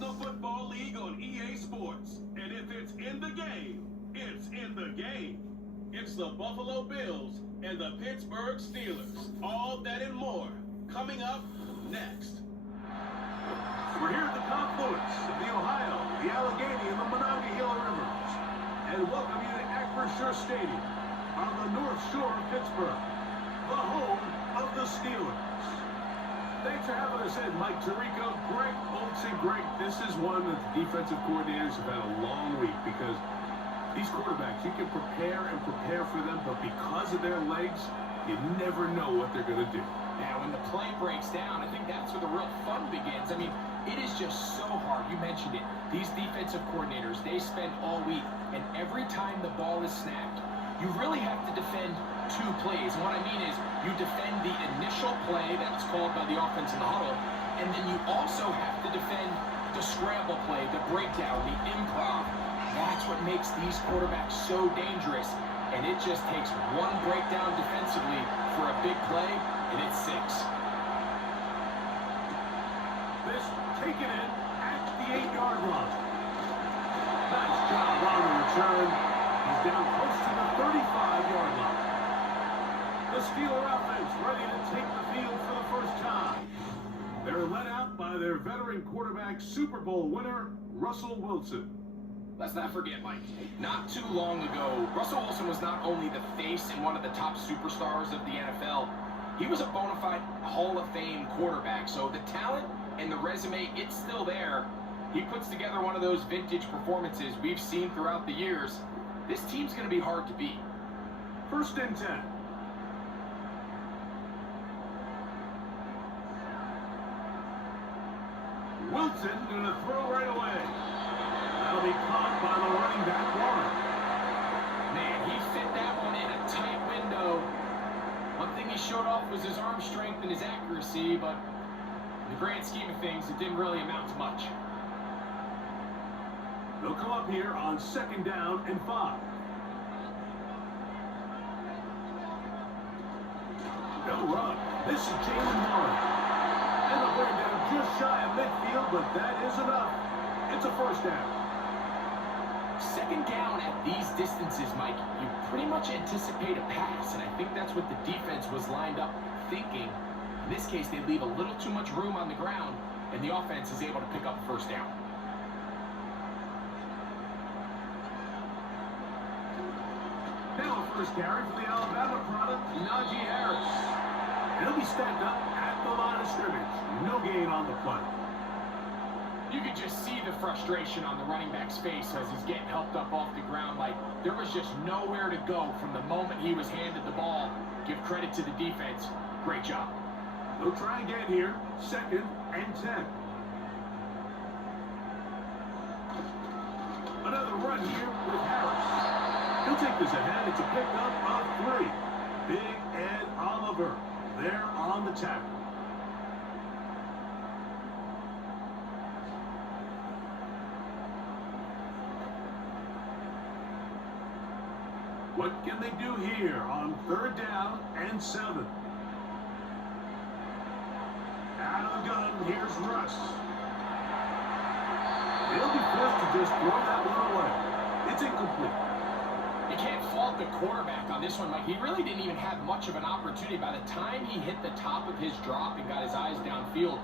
National Football League on EA Sports. And if it's in the game, it's in the game. It's the Buffalo Bills and the Pittsburgh Steelers. All that and more coming up next. We're here at the confluence of the Ohio, the Allegheny, and the Monongahela Rivers. And welcome you to Acrisure Stadium on the North Shore of Pittsburgh, the home of the Steelers. Thanks for having us in, Mike Tirico, Greg Olsen. Greg, this is one that the defensive coordinators have had a long week because these quarterbacks, you can prepare and prepare for them, but because of their legs, you never know what they're going to do. Yeah, when the play breaks down, I think that's where the real fun begins. I mean, it is just so hard. You mentioned it. These defensive coordinators, they spend all week, and every time the ball is snapped, you really have to defend two plays. And what I mean is you defend the initial play that's called by the offense in the huddle, and then you also have to defend the scramble play, the breakdown, the improv. That's what makes these quarterbacks so dangerous. And it just takes one breakdown defensively for a big play, and it's 6. This taken in at the 8-yard line. Nice job on the return. He's down close to the 35-yard line. The Steeler offense ready to take the field for the first time. They're led out by their veteran quarterback, Super Bowl winner, Russell Wilson. Let's not forget, Mike, not too long ago, Russell Wilson was not only the face and one of the top superstars of the NFL, he was a bona fide Hall of Fame quarterback. So the talent and the resume, it's still there. He puts together one of those vintage performances we've seen throughout the years. This team's going to be hard to beat. 1st and 10. Wilson going to throw right away. That'll be caught by the running back, Warren. Man, he fit that one in a tight window. One thing he showed off was his arm strength and his accuracy, but in the grand scheme of things, it didn't really amount to much. They'll come up here on 2nd down and 5. No run. This is Jalen Warren. And they'll bring down just shy of midfield, but that is enough. It's a 1st down. 2nd down at these distances, Mike, you pretty much anticipate a pass, and I think that's what the defense was lined up thinking. In this case, they leave a little too much room on the ground, and the offense is able to pick up 1st down. Now a 1st carry for the Alabama product, Najee Harris. He'll be stacked up at the line of scrimmage. No gain on the play. You could just see the frustration on the running back's face as he's getting helped up off the ground. Like, there was just nowhere to go from the moment he was handed the ball. Give credit to the defense. Great job. They'll try again here. 2nd and 10. Another run here with Harris. He'll take this ahead. It's a pickup of 3. Big Ed Oliver there on the tackle. What can they do here on 3rd down and 7? Out of the gun, here's Russ. They'll be forced to just throw that one away. It's incomplete. You can't fault the quarterback on this one, Mike. He really didn't even have much of an opportunity. By the time he hit the top of his drop and got his eyes downfield,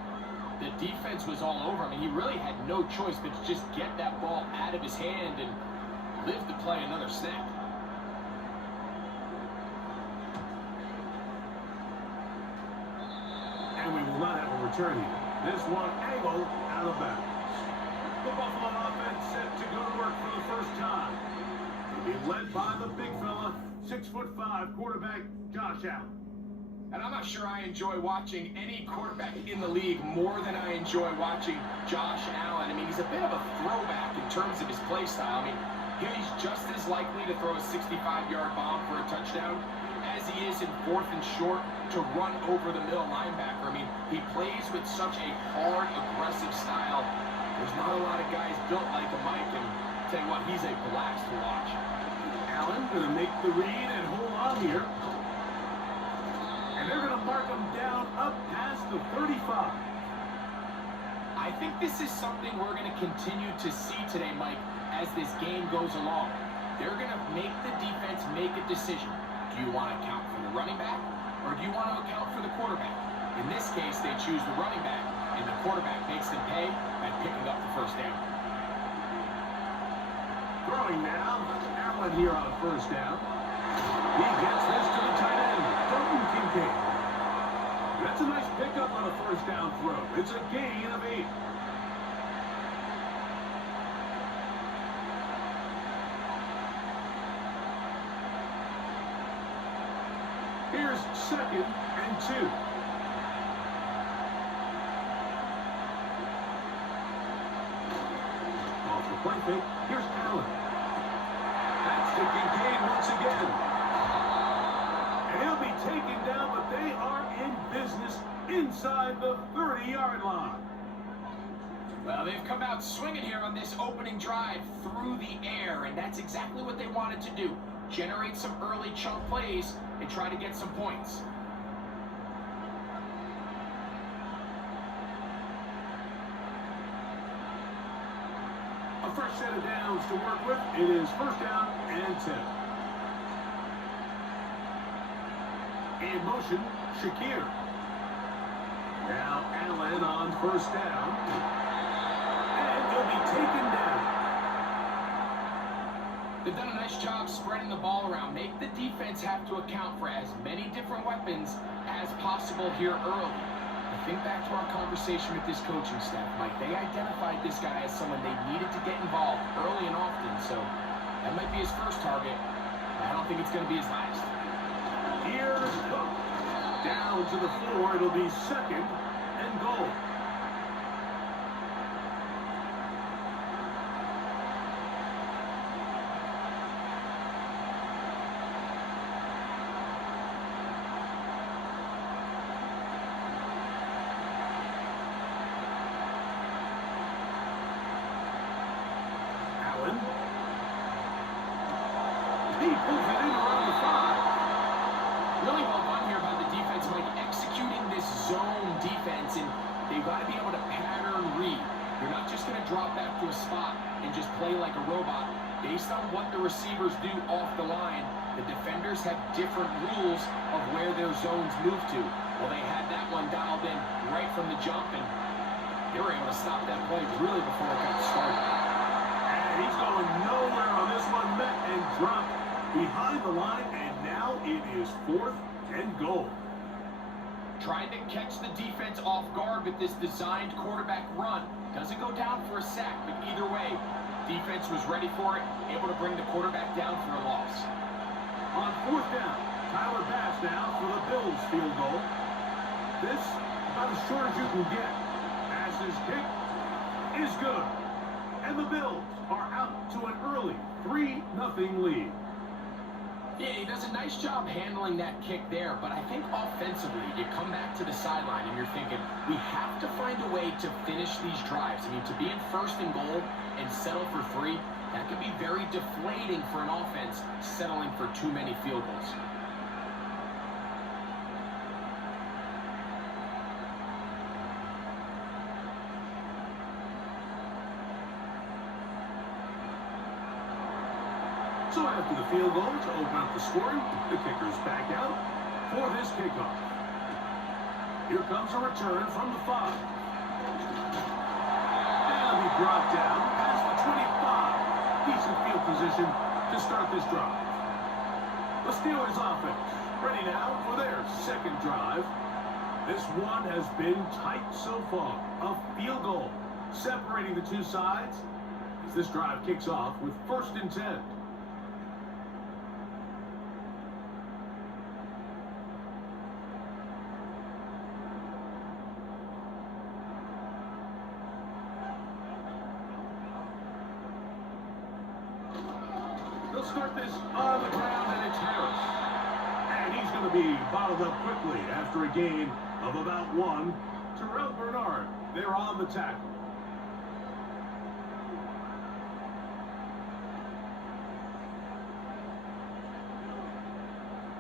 the defense was all over him, and he really had no choice but to just get that ball out of his hand and live to play another snap. And we will not have a return here. This one angled out of bounds. The Buffalo offense set to go to work for the first time. They'll be led by the big fella, 6'5" quarterback Josh Allen. And I'm not sure I enjoy watching any quarterback in the league more than I enjoy watching Josh Allen. I mean, he's a bit of a throwback in terms of his play style. I mean, he's just as likely to throw a 65-yard bomb for a touchdown as he is in 4th and short to run over the middle linebacker. I mean, he plays with such a hard, aggressive style. There's not a lot of guys built like a Mike, and I'll tell you what, he's a blast to watch. Allen going to make the read and hold on here. And they're going to mark him down up past the 35. I think this is something we're going to continue to see today, Mike, as this game goes along. They're going to make the defense make a decision. Do you want to account for the running back, or do you want to account for the quarterback? In this case, they choose the running back, and the quarterback makes them pay by picking up the first down. Throwing now, Allen here on first down. He gets this to the tight end, Dalton Kincaid. That's a nice pickup on a first down throw. It's a gain of 8. Here's 2nd and 2. Off the play fake, here's Allen. That's to Kincaid once again. And he'll be taken down, but they are in business inside the 30-yard line. Well, they've come out swinging here on this opening drive through the air, and that's exactly what they wanted to do. Generate some early chunk plays and try to get some points. A fresh set of downs to work with. It is first down and 10. In motion, Shakir. Now Allen on first down. And he'll be taken down. They've done a nice job spreading the ball around. Make the defense have to account for as many different weapons as possible here early. I think back to our conversation with this coaching staff, Mike. They identified this guy as someone they needed to get involved early and often, so that might be his first target. I don't think it's going to be his last. Here's Cook. Down to the floor. It'll be 2nd and goal. Allen. He pulls it in around the 5. Really well done here by the defense, Mike, executing this zone defense, and they've got to be able to pattern read. You're not just going to drop back to a spot and just play like a robot. Based on what the receivers do off the line, the defenders have different rules of where their zones move to. Well, they had that one dialed in right from the jump, and they were able to stop that play really before it got started. And he's going nowhere on this one. Met and dropped behind the line, and now it is 4th and goal. Trying to catch the defense off guard with this designed quarterback run. Doesn't go down for a sack, but either way, defense was ready for it, able to bring the quarterback down for a loss. On 4th down, Tyler Bass now for the Bills field goal. This about as short as you can get. Bass's kick is good. And the Bills are out to an early 3-0 lead. Yeah, he does a nice job handling that kick there, but I think offensively, you come back to the sideline and you're thinking, we have to find a way to finish these drives. I mean, to be in 1st and goal and settle for 3, that could be very deflating for an offense settling for too many field goals. So after the field goal to open up the scoring, the kicker's back out for this kickoff. Here comes a return from the 5. And he brought down past the 25. Decent field position to start this drive. The Steelers offense ready now for their 2nd drive. This one has been tight so far. A field goal separating the two sides as this drive kicks off with 1st and 10. They'll start this on the ground, and it's Harris. And he's going to be bottled up quickly after a gain of about 1. Terrell Bernard, they're on the tackle.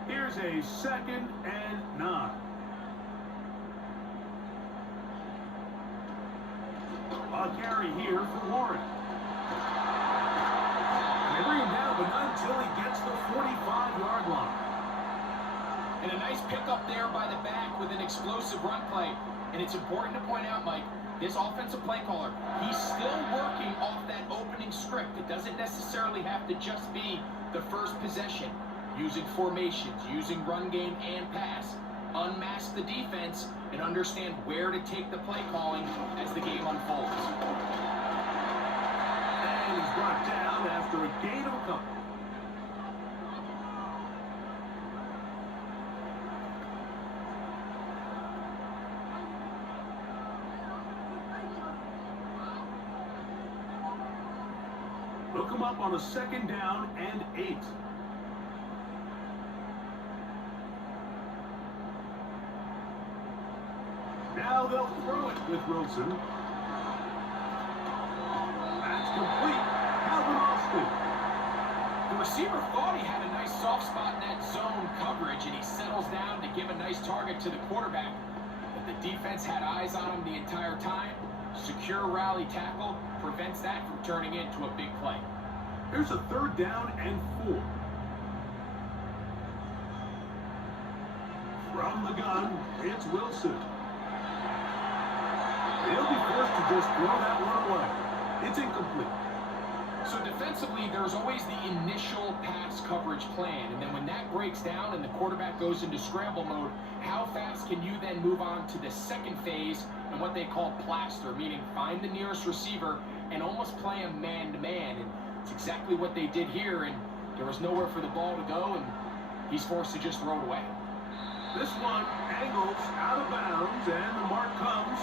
Here's a 2nd and 9. a carry here for Warren. And they bring him down, but not until he gets the 45-yard line. And a nice pickup there by the back with an explosive run play. And it's important to point out, Mike, this offensive play caller, he's still working off that opening script. It doesn't necessarily have to just be the first possession. Using formations, using run game and pass. Unmask the defense and understand where to take the play calling as the game unfolds. And he's brought down after a gain of a couple. Hook him up on a 2nd down and 8. Now they'll throw it with Wilson. That's complete. Calvin Austin. The receiver thought he had a nice soft spot in that zone coverage, and he settles down to give a nice target to the quarterback. But the defense had eyes on him the entire time. Secure rally tackle prevents that from turning into a big play. Here's a 3rd down and 4. From the gun, it's Wilson. They'll be forced to just throw that one away. It's incomplete. So defensively, there's always the initial pass coverage plan. And then when that breaks down and the quarterback goes into scramble mode, how fast can you then move on to the second phase and what they call plaster, meaning find the nearest receiver and almost play him man-to-man. And it's exactly what they did here, and there was nowhere for the ball to go, and he's forced to just throw it away. This one angles out of bounds, and the mark comes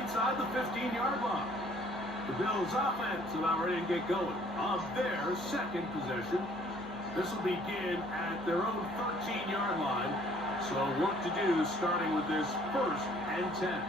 inside the 15-yard line. The Bills' offense about ready to get going on their 2nd possession. This will begin at their own 13-yard line. So work to do starting with this 1st and 10.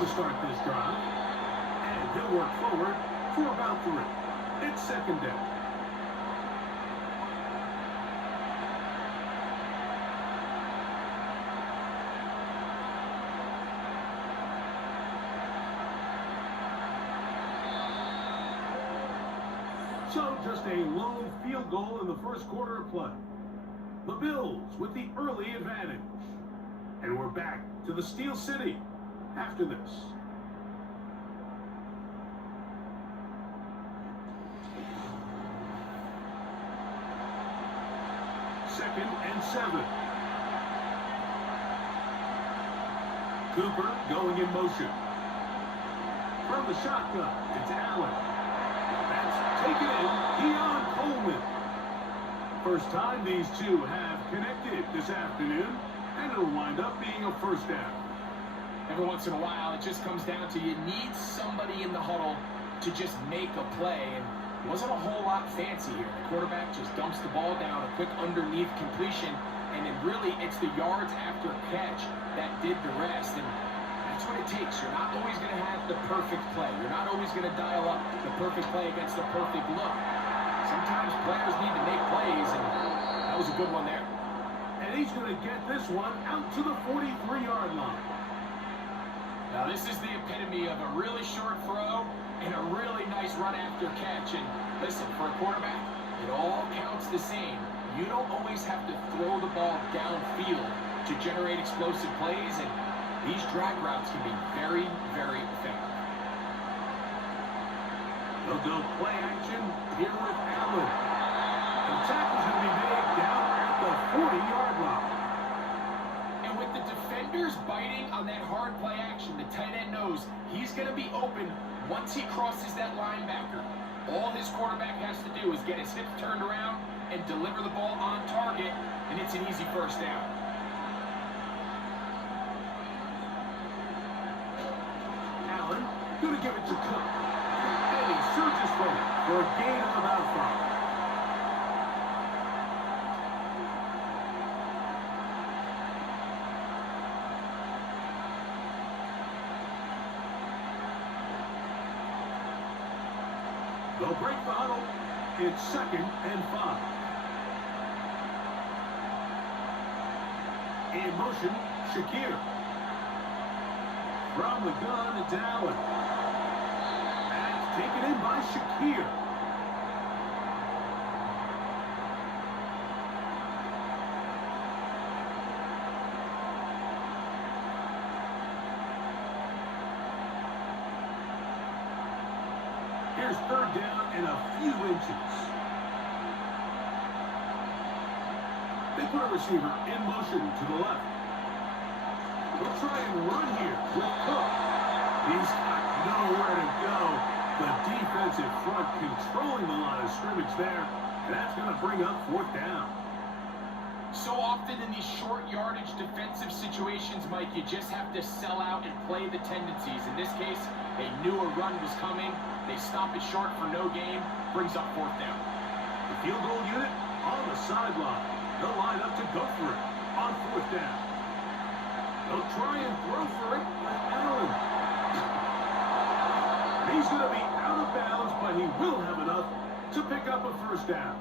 To start this drive, and he'll work forward for about 3. It's 2nd down. So just a lone field goal in the 1st quarter of play. The Bills with the early advantage. And we're back to the Steel City after this. Second and 7. Cooper going in motion. From the shotgun, it's Allen. That's taken in. Keon Coleman. First time these two have connected this afternoon, and it'll wind up being a 1st down. Every once in a while, it just comes down to you need somebody in the huddle to just make a play. And it wasn't a whole lot fancy here. The quarterback just dumps the ball down, a quick underneath completion, and then really it's the yards after catch that did the rest. And that's what it takes. You're not always going to have the perfect play. You're not always going to dial up the perfect play against the perfect look. Sometimes players need to make plays, and that was a good one there. And he's going to get this one out to the 43-yard line. Now this is the epitome of a really short throw and a really nice run after catch. And listen, for a quarterback, it all counts the same. You don't always have to throw the ball downfield to generate explosive plays, and these drag routes can be very, very effective. They'll go play action here with Allen. The tackle's going to be made down at the 40-yard line. And with the defenders biting on that hard play action, the tight end knows he's going to be open once he crosses that linebacker. All his quarterback has to do is get his hips turned around and deliver the ball on target, and it's an easy 1st down. Allen going to give it to Cook. And he surges forward for a gain of about 5. They'll break the huddle. It's 2nd and 5. In motion, Shakir. From the gun, it's Allen. That's taken in by Shakir. Here's 3rd down and a few inches. They put a receiver in motion to the left. They'll try and run here with Cook. He's got nowhere to go. The defensive front controlling the line of scrimmage there. And that's going to bring up 4th down. So often in these short yardage defensive situations, Mike, you just have to sell out and play the tendencies. In this case, they knew a run was coming. They stop it short for no gain. Brings up 4th down. The field goal unit on the sideline. They'll line up to go for it on 4th down. They'll try and throw for it with Allen. He's going to be out of bounds, but he will have enough to pick up a 1st down.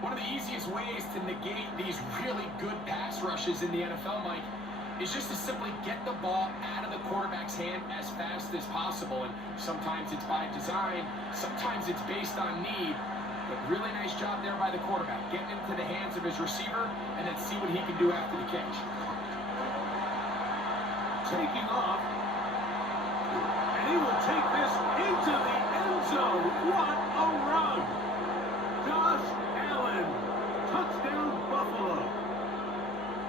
One of the easiest ways to negate these really good pass rushes in the NFL, Mike, is just to simply get the ball out of the quarterback's hand as fast as possible. And sometimes it's by design, sometimes it's based on need. But really nice job there by the quarterback, getting into the hands of his receiver, and then see what he can do after the catch. Taking off, and he will take this into the end zone. What a run! Josh Allen, touchdown Buffalo.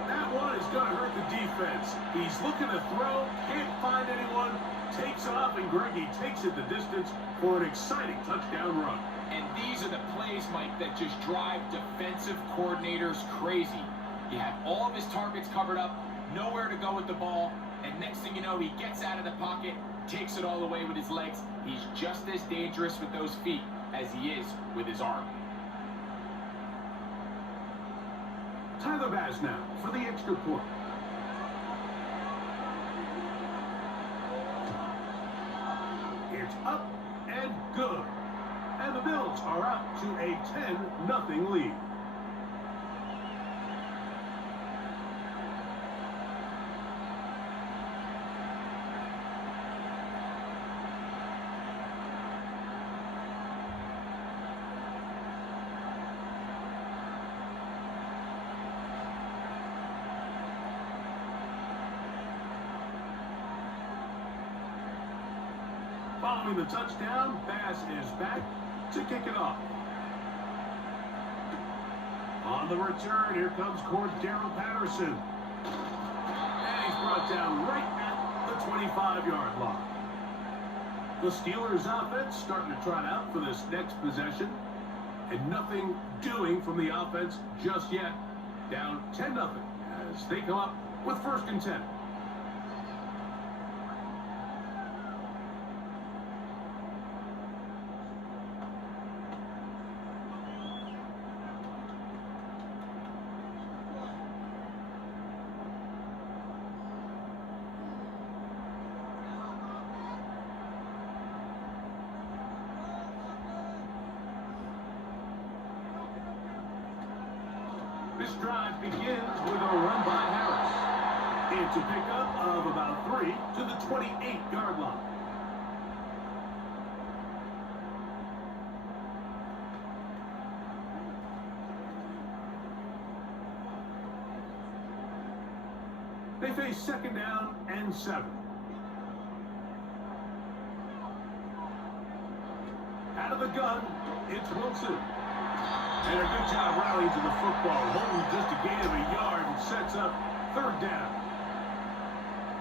That one is going to hurt the defense. He's looking to throw, can't find anyone, takes off, and Greggy takes it the distance for an exciting touchdown run. And these are the plays, Mike, that just drive defensive coordinators crazy. You have all of his targets covered up, nowhere to go with the ball, and next thing you know, he gets out of the pocket, takes it all the way with his legs. He's just as dangerous with those feet as he is with his arm. Tyler Bass now for the extra point. It's up and good. And the Bills are up to a 10-0 lead. Following the touchdown, Bass is back to kick it off. On the return, here comes Cordero Patterson. And he's brought down right at the 25-yard line. The Steelers offense starting to trot out for this next possession. And nothing doing from the offense just yet. Down 10-0 as they come up with 1st and 10. This drive begins with a run by Harris. It's a pickup of about 3 to the 28-yard line. They face 2nd down and 7. Out of the gun, it's Wilson. And a good job rallying to the football, holding just a gain of a yard and sets up 3rd down.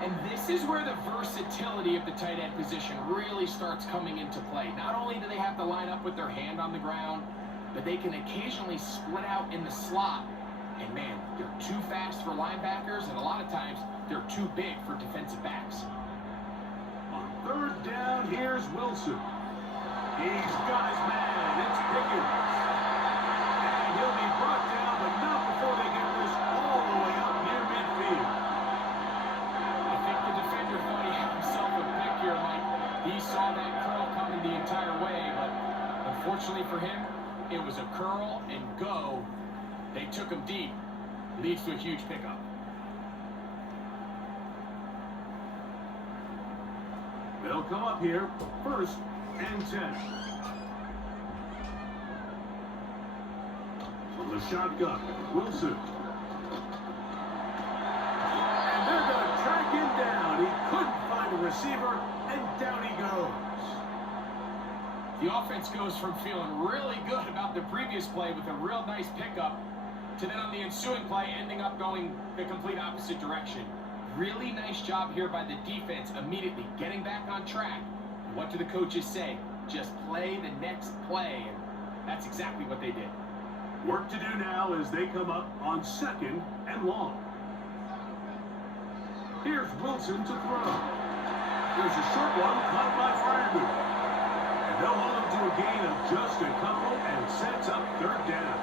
And this is where the versatility of the tight end position really starts coming into play. Not only do they have to line up with their hand on the ground, but they can occasionally split out in the slot. And man, they're too fast for linebackers, and a lot of times they're too big for defensive backs. On 3rd down, here's Wilson. He's got his man. It's Pickens. He'll be brought down, but not before they get this all the way up near midfield. I think the defender thought he had himself a pick here, Mike. He saw that curl coming the entire way, but unfortunately for him, it was a curl and go. They took him deep. Leads to a huge pickup. They'll come up here, 1st and 10. From the shotgun, Wilson. And they're going to track him down. He couldn't find a receiver, and down he goes. The offense goes from feeling really good about the previous play with a real nice pickup to then on the ensuing play ending up going the complete opposite direction. Really nice job here by the defense, immediately getting back on track. What do the coaches say? Just play the next play, and that's exactly what they did. Work to do now as they come up on 2nd and long. Here's Wilson to throw. There's a short one caught by Fryermuth. And they'll hold him to a gain of just a couple and sets up 3rd down.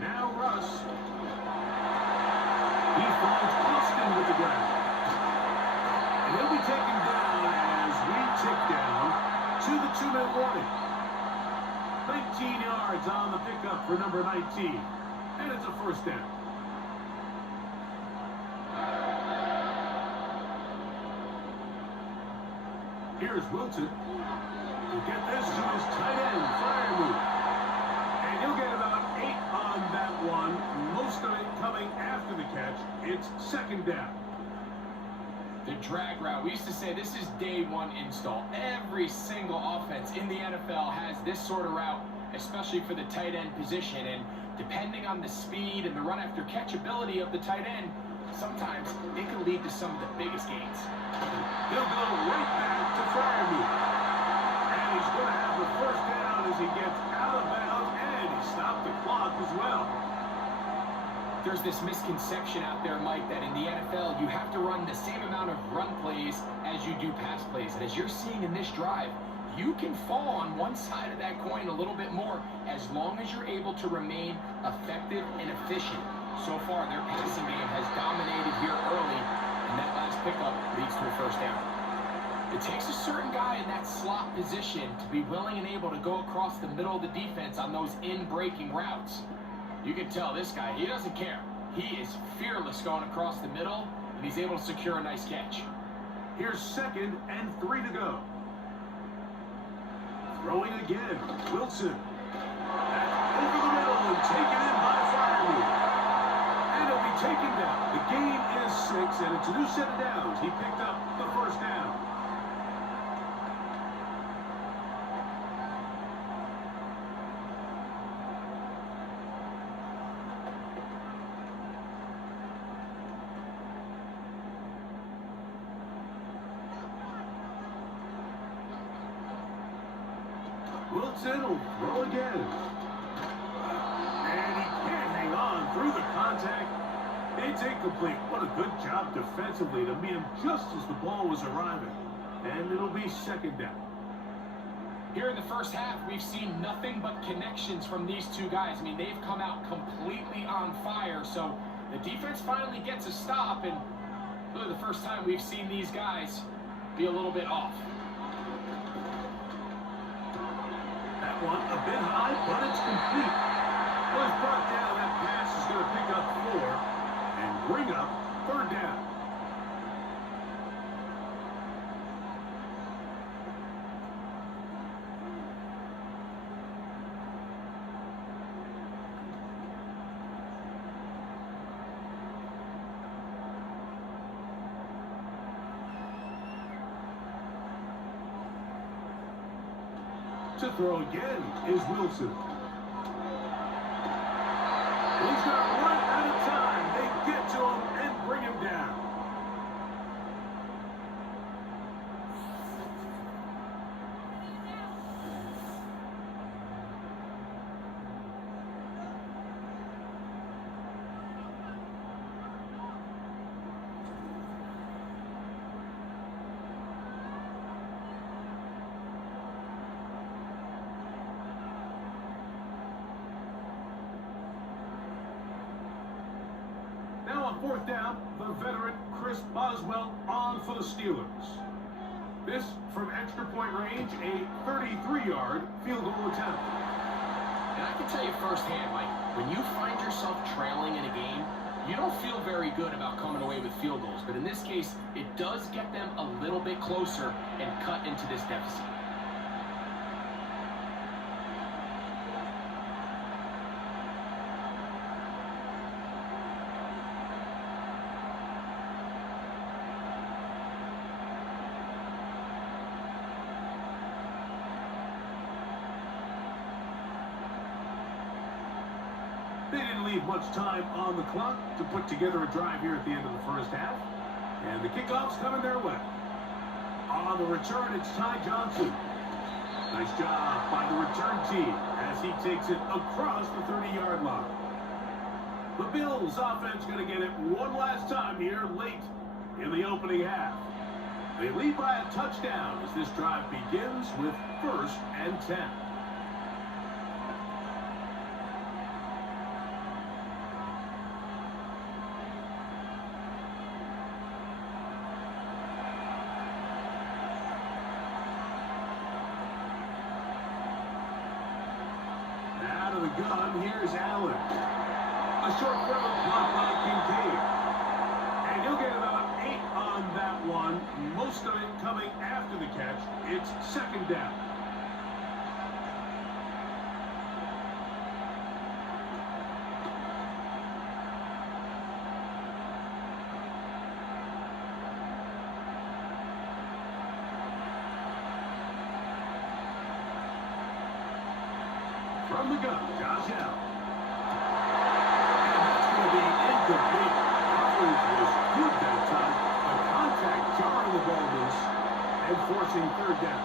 Now Russ. He finds Austin with the ground. And he'll be taken down as we tick down to the 2-minute warning. 19 yards on the pickup for number 19. And it's a 1st down. Here's Wilson. To get this to his tight end, Fryermuth. And he'll get about 8 on that one. Most of it coming after the catch. It's 2nd down. The drag route. We used to say this is day one install. Every single offense in the NFL has this sort of route, especially for the tight end position. And depending on the speed and the run after catch ability of the tight end, sometimes it can lead to some of the biggest gains. He'll go right back to Fryermuth. And he's going to have the 1st down as he gets out of bounds, and he stopped the clock as well. There's this misconception out there, Mike, that in the NFL, you have to run the same amount of run plays as you do pass plays. And as you're seeing in this drive, you can fall on one side of that coin a little bit more as long as you're able to remain effective and efficient. So far, their passing game has dominated here early, and that last pickup leads to a 1st down. It takes a certain guy in that slot position to be willing and able to go across the middle of the defense on those in-breaking routes. You can tell this guy, he doesn't care. He is fearless going across the middle, and he's able to secure a nice catch. Here's 2nd and 3 to go. Throwing again, Wilson. Over the middle and taken in by Fryermuth. And he'll be taken down. The gain is 6, and it's a new set of downs. He picked up the 1st down. Wilson will throw again. And he can't hang on through the contact. It's incomplete. What a good job defensively to meet him just as the ball was arriving. And it'll be 2nd down. Here in the first half, we've seen nothing but connections from these two guys. I mean, they've come out completely on fire. So the defense finally gets a stop, and really the first time we've seen these guys be a little bit off. That one a bit high, but it's complete. Was brought down. That pass is going to pick up 4 and bring up 3rd down. To throw again is Wilson. He's got one at a time. They get to him and bring him down. fourth down, the veteran Chris Boswell on for the Steelers. This from extra point range, a 33-yard field goal attempt. And I can tell you firsthand, Mike, when you find yourself trailing in a game, you don't feel very good about coming away with field goals. But in this case, it does get them a little bit closer and cut into this deficit. They didn't leave much time on the clock to put together a drive here at the end of the first half. And the kickoff's coming their way. On the return, it's Ty Johnson. Nice job by the return team as he takes it across the 30-yard line. The Bills offense going to get it one last time here late in the opening half. They lead by a touchdown as this drive begins with 1st and 10. Out of the gun, here's Allen. A short throw blocked by Kincaid. And he'll get about 8 on that one. Most of it coming after the catch. It's 2nd down. From the gun, Josh Allen. And that's going to be incomplete. Coverage was good that time, but contact jarring the ball loose and forcing 3rd down.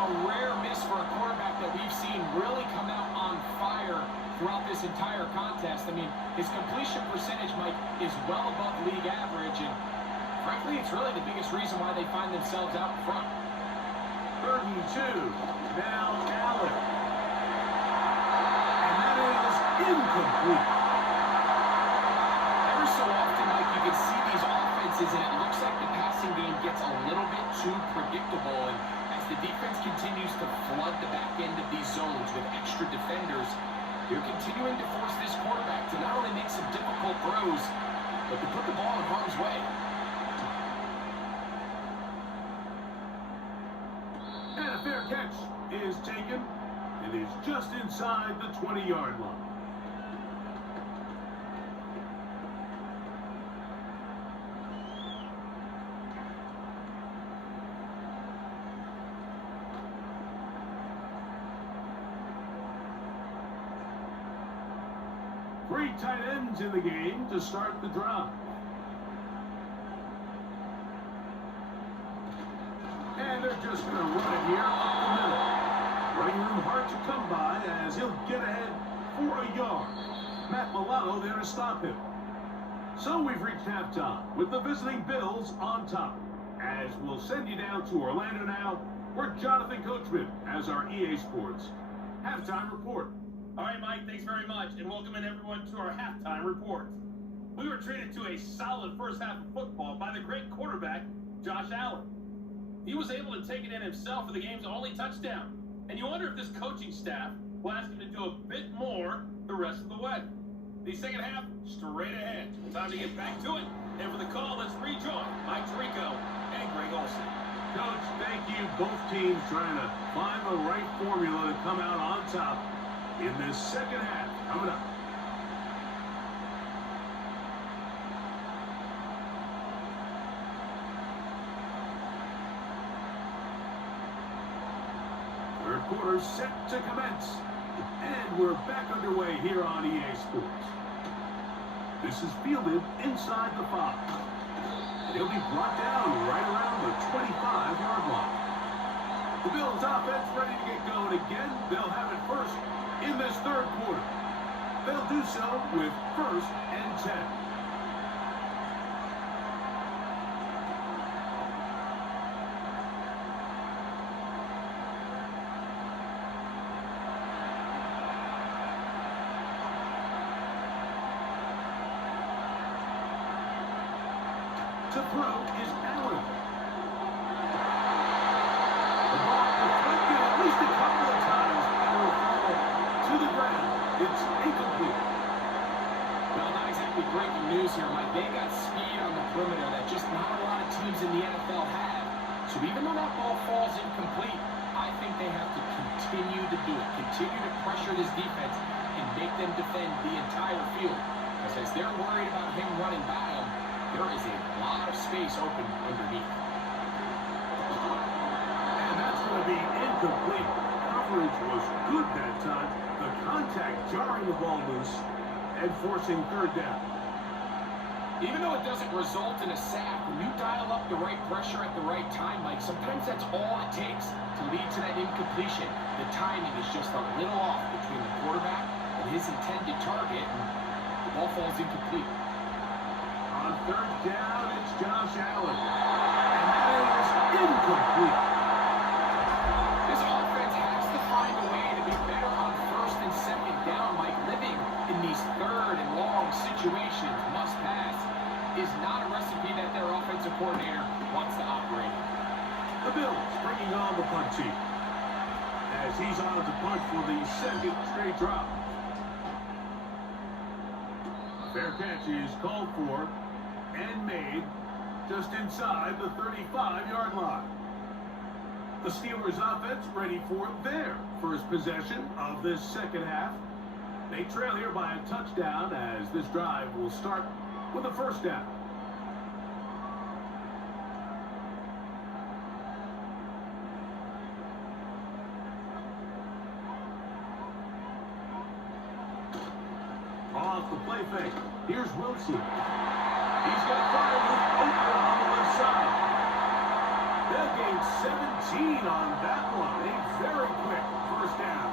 A rare miss for a quarterback that we've seen really come out on fire throughout this entire contest. I mean, his completion percentage, Mike, is well above league average, and frankly, it's really the biggest reason why they find themselves out front. 3rd and 2. Now Allen. Incomplete. Every so often, Mike, you can see these offenses, and it looks like the passing game gets a little bit too predictable. And as the defense continues to flood the back end of these zones with extra defenders, they're continuing to force this quarterback to not only make some difficult throws, but to put the ball in harm's way. And a fair catch is taken. It is just inside the 20-yard line. Three tight ends in the game to start the drive. And they're just going to run it here up the middle. Running room hard to come by as he'll get ahead for a yard. Matt Milano there to stop him. So we've reached halftime with the visiting Bills on top. As we'll send you down to Orlando now, where Jonathan Coachman has our EA Sports halftime report. All right, Mike, thanks very much, and welcome in everyone to our halftime report. We were treated to a solid first half of football by the great quarterback, Josh Allen. He was able to take it in himself for the game's only touchdown. And you wonder if this coaching staff will ask him to do a bit more the rest of the way. The second half, straight ahead. Time to get back to it. And for the call, let's rejoin Mike Tirico and Greg Olsen. Coach, thank you. Both teams trying to find the right formula to come out on top in this second half. Coming up. Third quarter set to commence. And we're back underway here on EA Sports. This is fielded inside the 5. And he'll be brought down right around the 25-yard line. The Bills offense ready to get going again. They'll have it first in this third quarter. They'll do so with 1st and 10. To throw is Allen. The ball deflected at least a couple of times and will fall to the ground. It's incomplete. Well, not exactly breaking news here, Mike. They got speed on the perimeter that just not a lot of teams in the NFL have. So even though that ball falls incomplete, I think they have to continue to do it. Continue to pressure this defense and make them defend the entire field. Because as they're worried about him running by them, there is a lot of space open underneath. And that's going to be incomplete. Coverage was good that time. The contact jarring the ball loose and forcing third down. Even though it doesn't result in a sack, when you dial up the right pressure at the right time, Mike, sometimes that's all it takes to lead to that incompletion. The timing is just a little off between the quarterback and his intended target, and the ball falls incomplete. On third down, it's Josh Allen. And that is incomplete. This offense has to find a way to be better on first and second down, Mike. Living in these third and long situations, must pass, is not a recipe that their offensive coordinator wants to operate. The Bills bringing on the punt team. As he's on to punt for the second straight drop. Fair catch is called for and made just inside the 35-yard line. The Steelers offense ready for their first possession of this second half. They trail here by a touchdown as this drive will start with a first down. Off the play fake. Here's Wilson. He's got Freiermuth open on the left side. They'll gain 17 on that one. A very quick first down.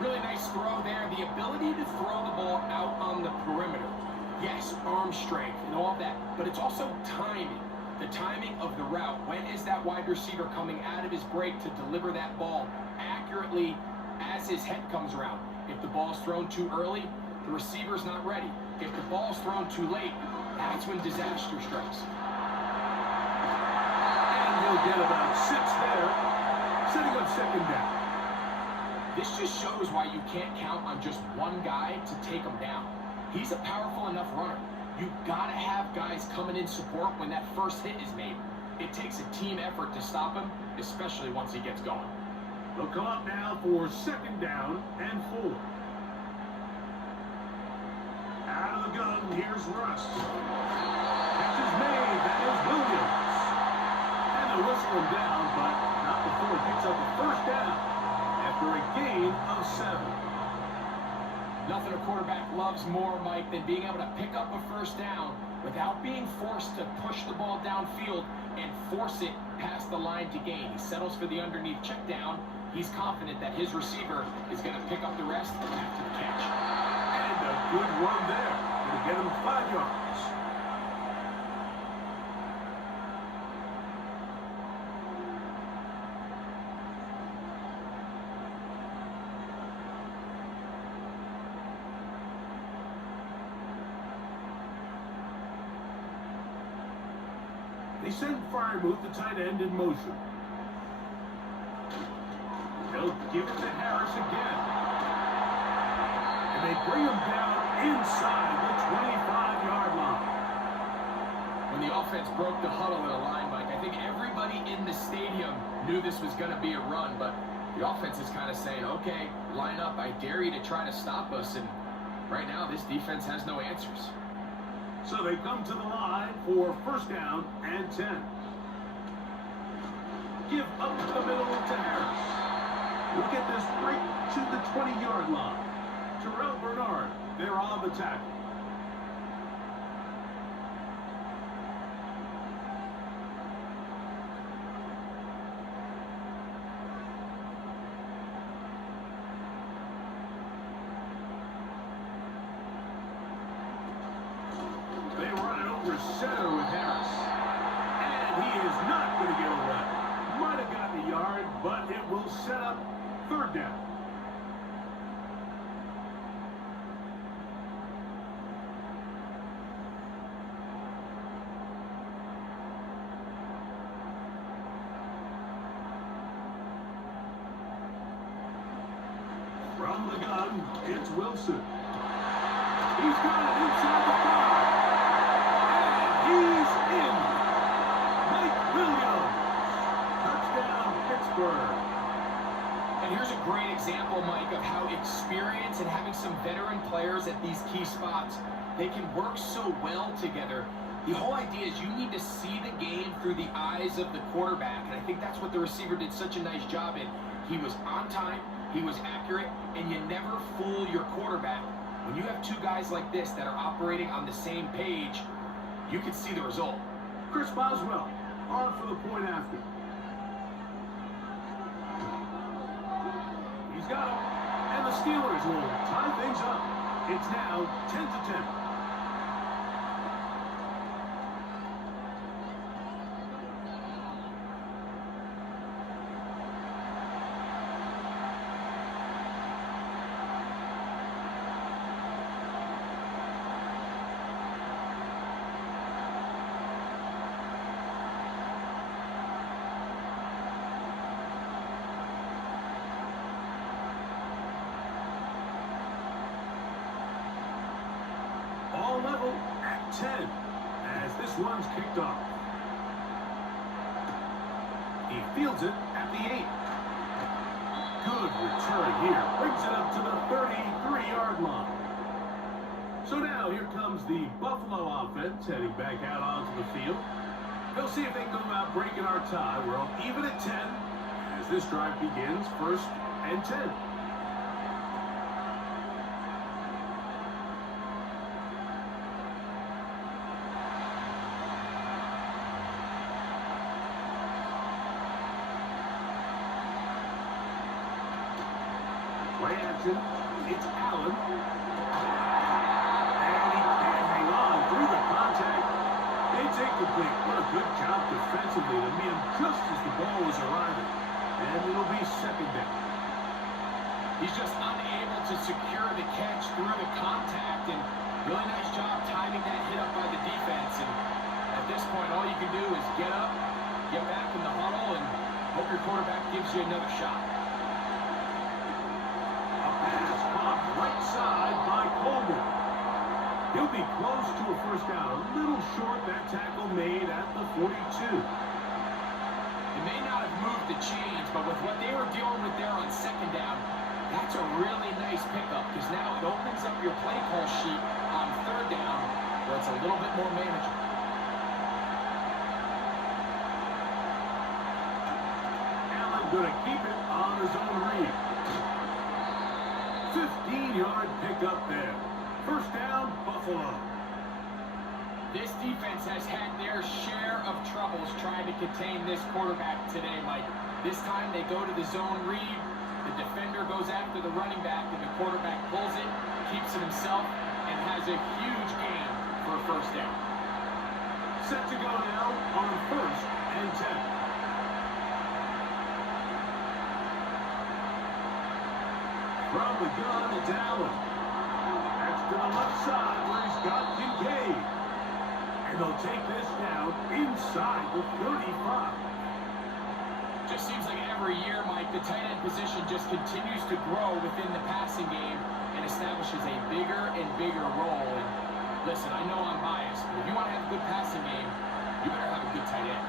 Really nice throw there. The ability to throw the ball out on the perimeter. Yes, arm strength and all that, but it's also timing. The timing of the route. When is that wide receiver coming out of his break to deliver that ball accurately as his head comes around? If the ball's thrown too early, the receiver's not ready. If the ball's thrown too late, that's when disaster strikes. And he'll get about 6 there, setting up second down. This just shows why you can't count on just one guy to take him down. He's a powerful enough runner. You've got to have guys coming in support when that first hit is made. It takes a team effort to stop him, especially once he gets going. They'll come up now for second down and 4. Out of the gun, here's Russ. Catch is made, that is Williams. And they'll whistle him down, but not before he picks up a first down after a gain of 7. Nothing a quarterback loves more, Mike, than being able to pick up a first down without being forced to push the ball downfield and force it past the line to gain. He settles for the underneath check down. He's confident that his receiver is going to pick up the rest after the catch. And a good run there. Going to get him 5 yards. They send Freiermuth, the tight end, in motion. They'll give it to Harris again. And they bring him down inside the 25-yard line. When the offense broke the huddle in a line, Mike, I think everybody in the stadium knew this was going to be a run, but the offense is kind of saying, okay, line up, I dare you to try to stop us, and right now this defense has no answers. So they come to the line for first down and 10. Give up the middle to Harris. We'll get this right to the 20-yard line. Terrell Bernard, they're on the tackle. They run it over center with Harris. And he is not going to get away. Might have gotten a yard, but it will set up third down. It's Wilson. He's got it inside the 5. And he's in. Mike Williams. Touchdown, Pittsburgh. And here's a great example, Mike, of how experience and having some veteran players at these key spots, they can work so well together. The whole idea is you need to see the game through the eyes of the quarterback, and I think that's what the receiver did such a nice job in. He was on time, he was accurate, and you never fool your quarterback. When you have two guys like this that are operating on the same page, you can see the result. Chris Boswell on for the point after. He's got him, and the Steelers will tie things up. It's now 10-10. All level at 10 as this one's kicked off. He fields it at the 8. Good return here. Brings it up to the 33-yard line. So now here comes the Buffalo offense heading back out onto the field. They'll see if they can go about breaking our tie. We're all even at 10 as this drive begins. 1st and 10. Play action. It's Allen. And he can't hang on through the contact. It's incomplete. What a good job defensively to meet him just as the ball was arriving. And it'll be 2nd down. He's just unable to secure the catch through the contact, and really nice job timing that hit up by the defense. And at this point, all you can do is get up, get back in the huddle, and hope your quarterback gives you another shot. Pass caught right side by Coleman. He'll be close to a 1st down. A little short, that tackle made at the 42. It may not have moved the chains, but with what they were dealing with there on 2nd down, that's a really nice pickup because now it opens up your play call sheet on 3rd down where it's a little bit more manageable. Allen going to keep it on his own read. 15-yard pickup there. 1st down, Buffalo. This defense has had their share of troubles trying to contain this quarterback today, Mike. This time they go to the zone read. The defender goes after the running back, and the quarterback pulls it, keeps it himself, and has a huge gain for a 1st down. Set to go now on 1st and 10. From the gun, it's Allen. That's to the left side where he's got Kincaid. And they'll take this down inside the 35. Just seems like every year, Mike, the tight end position just continues to grow within the passing game and establishes a bigger and bigger role. And listen, I know I'm biased, but if you want to have a good passing game, you better have a good tight end.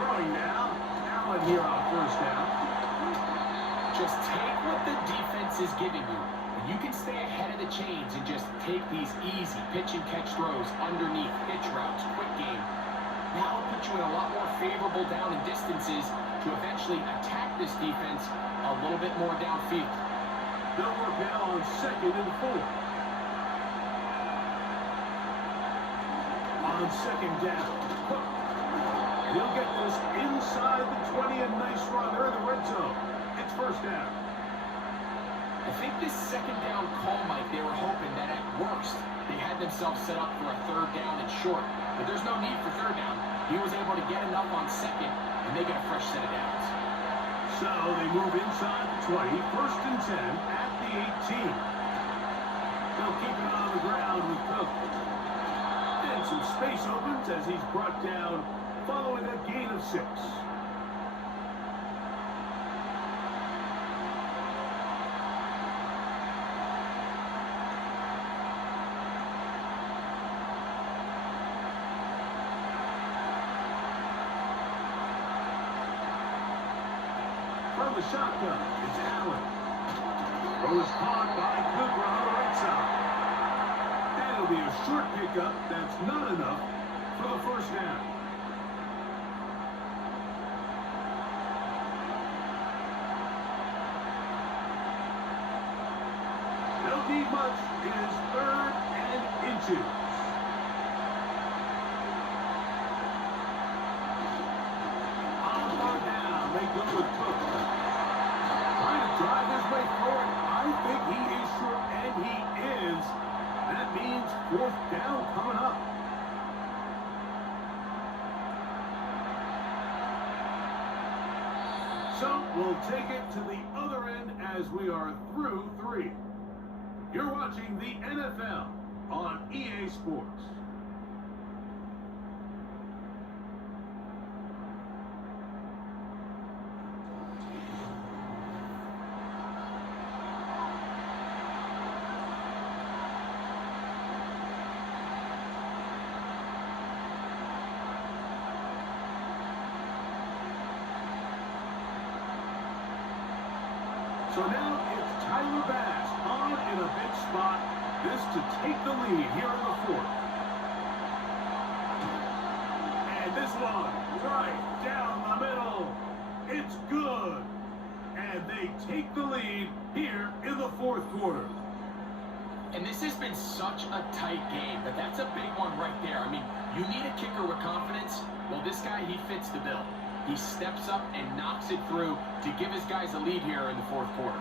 Throwing now. Allen here on 1st down. Just take what the defense is giving you. And you can stay ahead of the chains and just take these easy pitch and catch throws underneath, pitch routes, quick game. Now it'll put you in a lot more favorable down and distances to eventually attack this defense a little bit more downfield. They'll work now on 2nd and 4. On 2nd down. And he'll get this inside the 20, a nice run. They're in the red zone. It's 1st down. I think this 2nd down call, Mike, they were hoping that at worst they had themselves set up for a 3rd down and short. But there's no need for 3rd down. He was able to get enough on 2nd, and they get a fresh set of downs. So they move inside the 20, 1st and 10 at the 18. They'll keep it on the ground with Cook. And some space opens as he's brought down following a gain of 6. the shotgun. It's Allen. Throw is caught by Cooper on the right side. That'll be a short pickup. That's not enough for the first down. Don't need much. It is 3rd and inches. On 3rd down, they go with Cook. Trying to drive his way forward. I think he is short, and he is. That means 4th down coming up. So we'll take it to the other end as we are through 3. You're watching the NFL on EA Sports. So now it's Tyler Bass on in a big spot. This to take the lead here in the 4th. And this one right down the middle. It's good. And they take the lead here in the 4th quarter. And this has been such a tight game, but that's a big one right there. I mean, you need a kicker with confidence. Well, this guy, he fits the bill. He steps up and knocks it through to give his guys a lead here in the 4th quarter.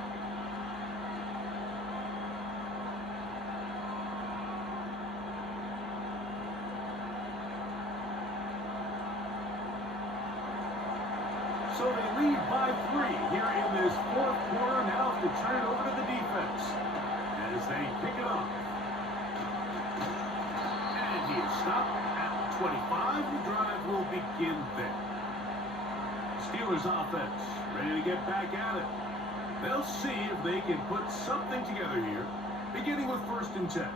So they lead by 3 here in this 4th quarter. Now to turn it over to the defense as they pick it up. And he is stopped at the 25. The drive will begin there. Steelers offense ready to get back at it. They'll see if they can put something together here, beginning with 1st and 10.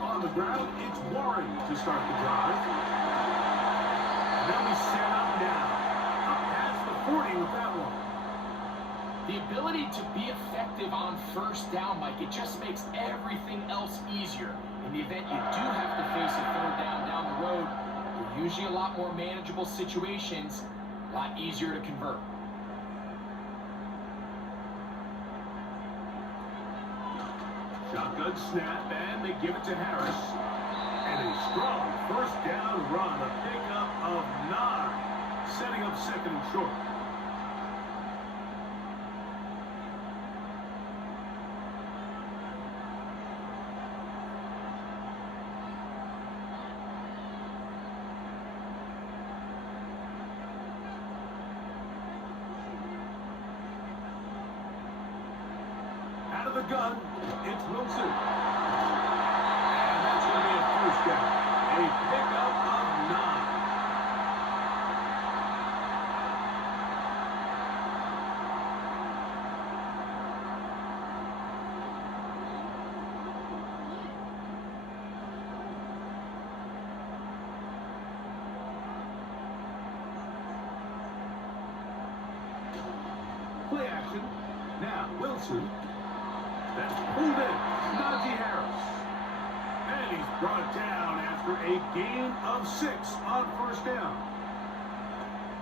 On the ground, it's Warren to start the drive. And they'll be set up now. Up past the 40 with that one. The ability to be effective on 1st down, Mike, it just makes everything else easier. In the event you do have to face a 3rd down the road, they're usually a lot more manageable situations, a lot easier to convert. Shotgun snap, and they give it to Harris. And a strong 1st down run, a pickup of 9, setting up 2nd and short. Out of the gun, it's Wilson. And that's going to be a 1st down. A pickup of 9. Play action. Now, Wilson. That's pulled in. Najee Harris. And he's brought down after a gain of 6 on 1st down.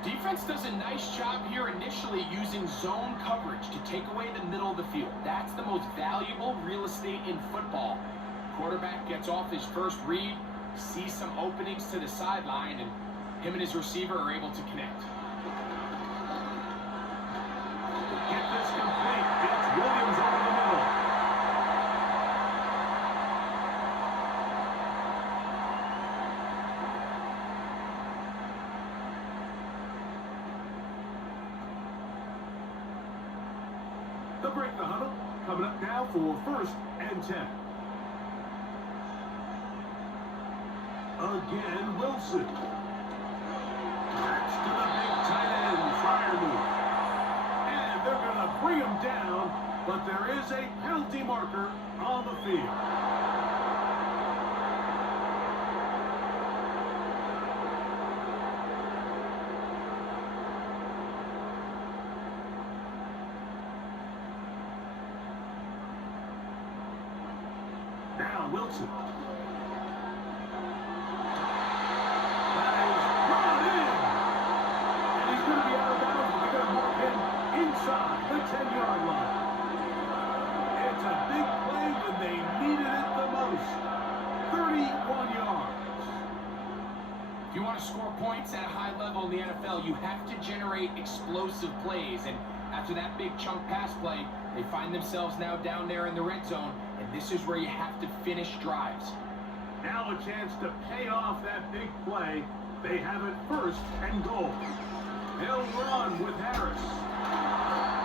Defense does a nice job here initially using zone coverage to take away the middle of the field. That's the most valuable real estate in football. Quarterback gets off his 1st read, sees some openings to the sideline, and him and his receiver are able to connect. Get this complete. It's Williams over the middle. They'll break the huddle. Coming up now for 1st and 10. Again, Wilson. That's to the big tight end, Fryermuth. And they're going to bring him down, but there is a penalty marker on the field. Now Wilson. That is brought in. And he's going to be out of bounds, but they're going to mark him inside the 10-yard line. It's a big play when they needed it the most. 31 yards. If you want to score points at a high level in the NFL, you have to generate explosive plays. And after that big chunk pass play, they find themselves now down there in the red zone, and this is where you have to finish drives. Now a chance to pay off that big play. They have it 1st and goal. They'll run with Harris.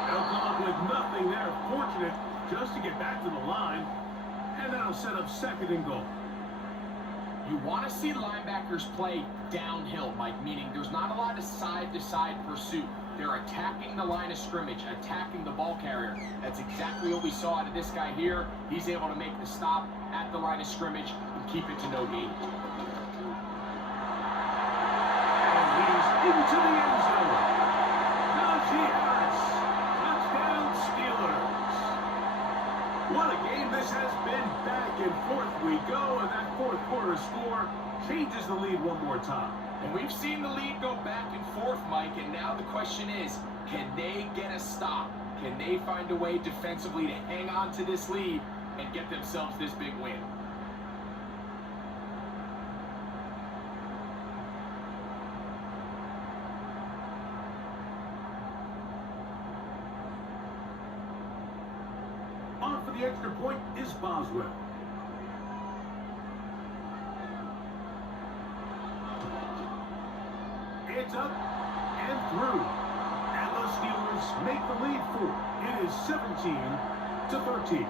They'll come up with nothing there. Fortunate just to get back to the line. And that'll set up 2nd and goal. You want to see linebackers play downhill, Mike, meaning there's not a lot of side-to-side pursuit. They're attacking the line of scrimmage, attacking the ball carrier. That's exactly what we saw out of this guy here. He's able to make the stop at the line of scrimmage and keep it to no gain. And he's into the end zone. Najee Harris. Touchdown Steelers. What a game this has been. Back and forth we go, and that 4th quarter score changes the lead one more time. And we've seen the lead go back and forth, Mike, and now the question is, can they get a stop? Can they find a way defensively to hang on to this lead and get themselves this big win? On for the extra point is Boswell. It's up and through. And the Steelers make the lead 4. It is 17-13.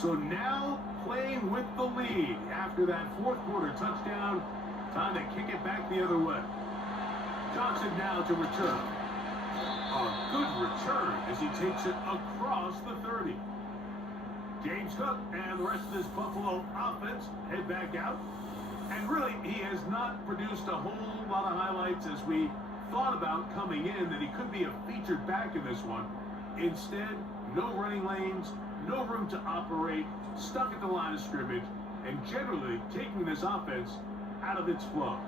So now playing with the lead after that 4th quarter touchdown. Time to kick it back the other way. Johnson now to return. A good return as he takes it across the 30. James Cook and the rest of this Buffalo offense head back out. And really, he has not produced a whole lot of highlights as we thought about coming in that he could be a featured back in this one. Instead, no running lanes, no room to operate, stuck at the line of scrimmage, and generally taking this offense out of its flow.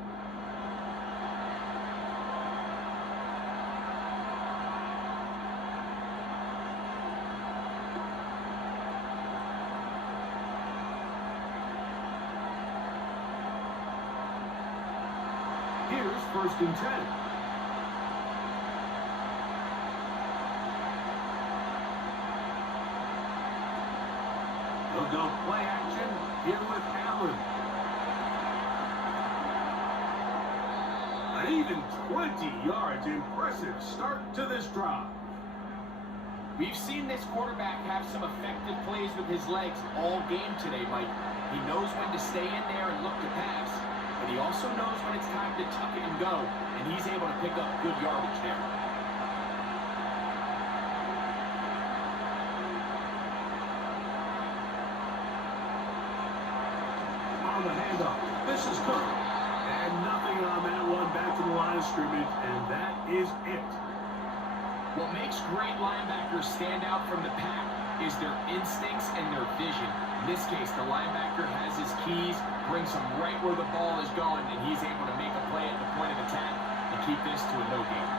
Here's 1st and 10. They'll go play action here with Allen. An even 20 yards. Impressive start to this drive. We've seen this quarterback have some effective plays with his legs all game today, Mike. He knows when to stay in there and look to pass, but he also knows when it's time to tuck it and go, and he's able to pick up good yardage there. On the handoff, this is Cook. And nothing on that one, back to the line of scrimmage, and that is it. What makes great linebackers stand out from the pack is their instincts and their vision. In this case, the linebacker has his keys, brings him right where the ball is going, and he's able to make a play at the point of attack and keep this to a no gain.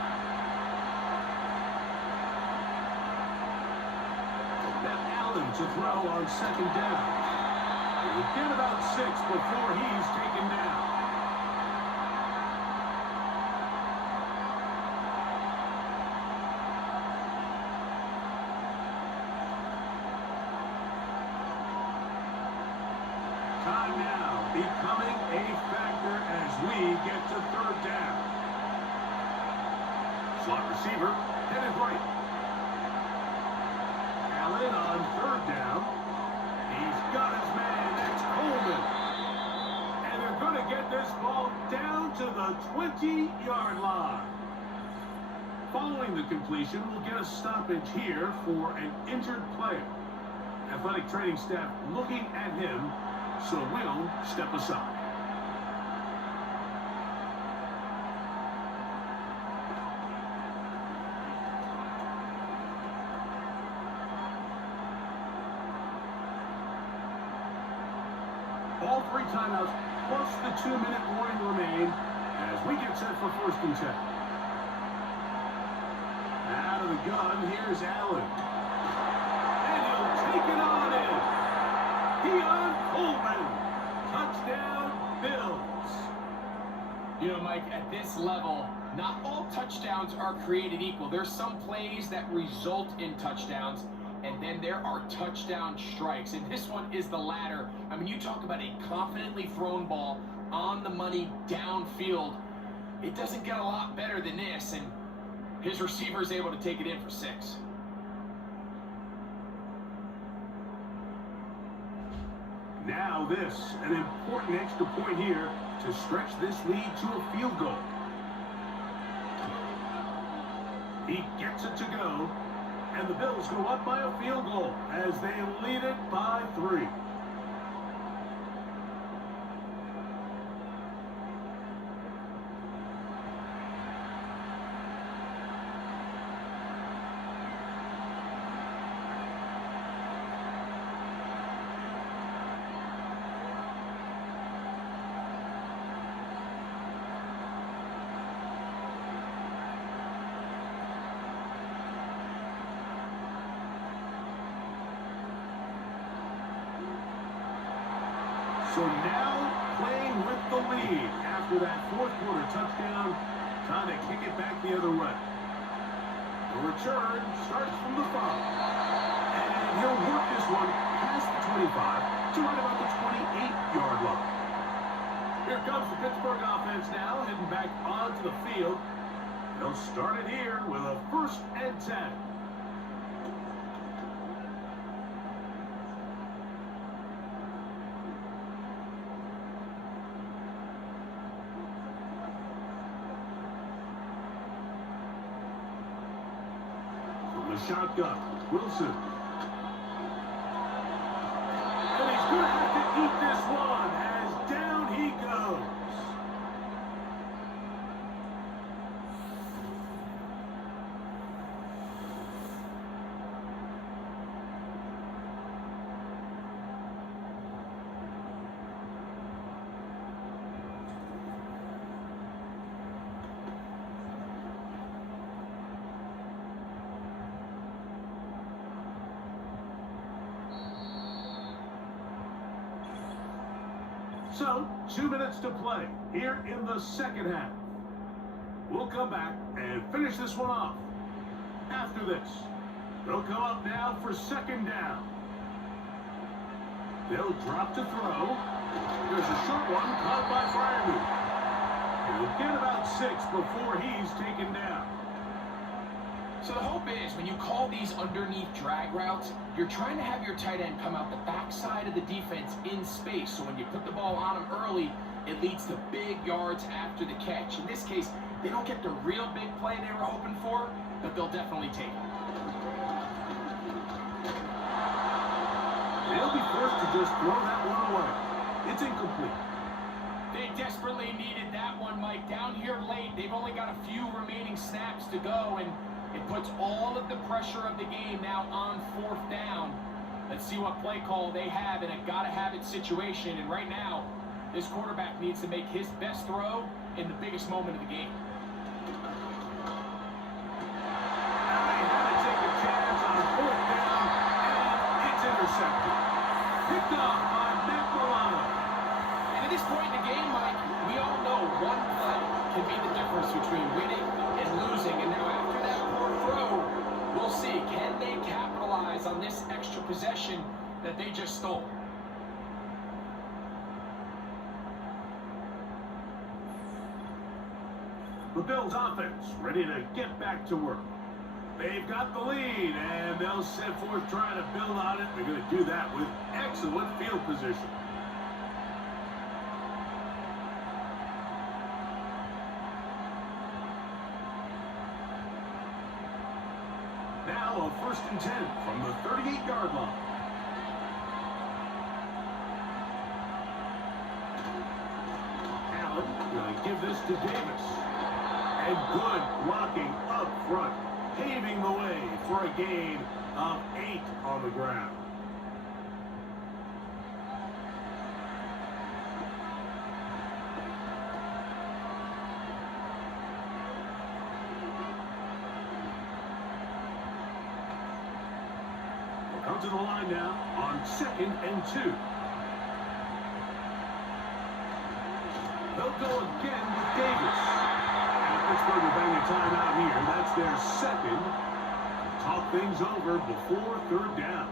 Now Allen to throw on 2nd down. He'll get about 6 before he's taken down. Time now becoming a factor as we get to third down. Slot receiver, headed right. Allen on third down. He's got his man. That's Coleman. And they're going to get this ball down to the 20-yard line. Following the completion, we'll get a stoppage here for an injured player. Athletic training staff looking at him, so we'll step aside. All three timeouts plus the 2-minute warning remain as we get set for 1st and 10. Out of the gun, here's Allen. And he'll take it on in. Keon Coleman. Touchdown, Bills. You know, Mike, at this level, not all touchdowns are created equal. There's some plays that result in touchdowns, and then there are touchdown strikes. And this one is the latter. I mean, you talk about a confidently thrown ball on the money downfield. It doesn't get a lot better than this, and his receiver is able to take it in for 6. Now this, an important extra point here to stretch this lead to a field goal. He gets it to go, and the Bills go up by a field goal as they lead it by 3. So now playing with the lead after that 4th quarter touchdown. Time to kick it back the other way. The return starts from the 5. And he'll work this one past the 25 to right about the 28-yard line. Here comes the Pittsburgh offense now, heading back onto the field. They'll start it here with a 1st and 10. The shotgun, Wilson. And he's going to have to eat this one as down he goes. So, 2 minutes to play here in the 2nd half. We'll come back and finish this one off. After this, they'll come up now for 2nd down. They'll drop to throw. There's a short one caught by Freiermuth. He'll get about 6 before he's taken down. So the hope is when you call these underneath drag routes, you're trying to have your tight end come out the backside of the defense in space. So when you put the ball on him early, it leads to big yards after the catch. In this case, they don't get the real big play they were hoping for, but they'll definitely take it. They'll be forced to just throw that one away. It's incomplete. They desperately needed that one, Mike. Down here late, they've only got a few remaining snaps to go, and it puts all of the pressure of the game now on 4th down. Let's see what play call they have in a gotta-have-it situation. And right now, this quarterback needs to make his best throw in the biggest moment of the game. And they had to take a chance on 4th down, and it's intercepted. Picked off by Matt Milano. And at this point in the game, Mike, we all know one play can be the difference between winning and losing. And now after that poor throw, we'll see, can they capitalize on this extra possession that they just stole? The Bills offense ready to get back to work. They've got the lead, and they'll set forth trying to build on it. They're going to do that with excellent field position. Now a 1st and 10 from the 38-yard line. Allen going to give this to Davis. And good blocking up front, paving the way for a gain of 8 on the ground. We'll come to the line now on 2nd and 2. They'll go again with Davis. Pittsburgh will bang a timeout here. That's their 2nd. Talk things over before 3rd down.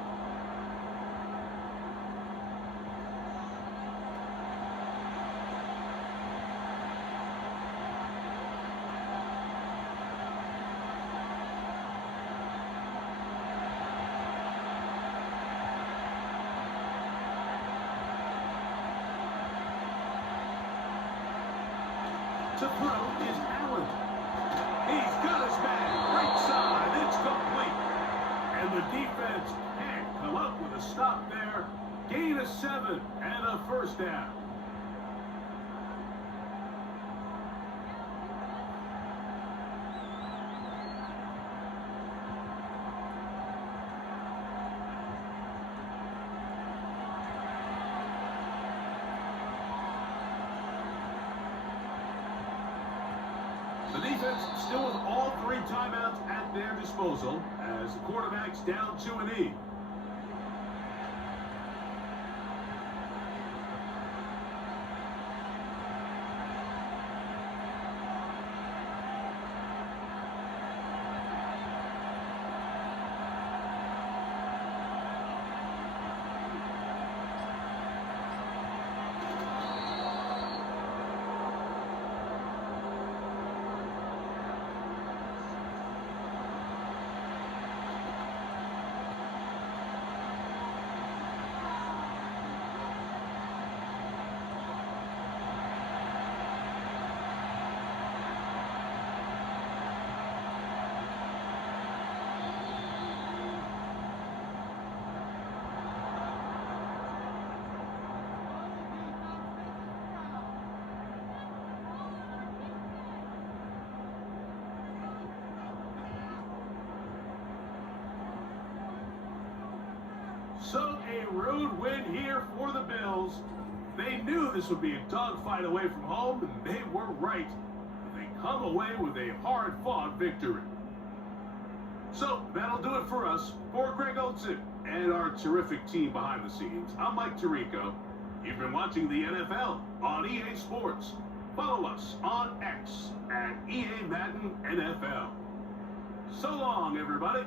To throw is Allen. He's got his man right side. It's complete. And the defense can't come up with a stop there. Gain of 7 and a 1st down. The defense still with all 3 timeouts at their disposal as the quarterback's down 2-E. So a road win here for the Bills. They knew this would be a dogfight away from home, and they were right. They come away with a hard-fought victory. So that'll do it for us. For Greg Olson and our terrific team behind the scenes, I'm Mike Tirico. You've been watching the NFL on EA Sports. Follow us on X at EA Madden NFL. So long, everybody.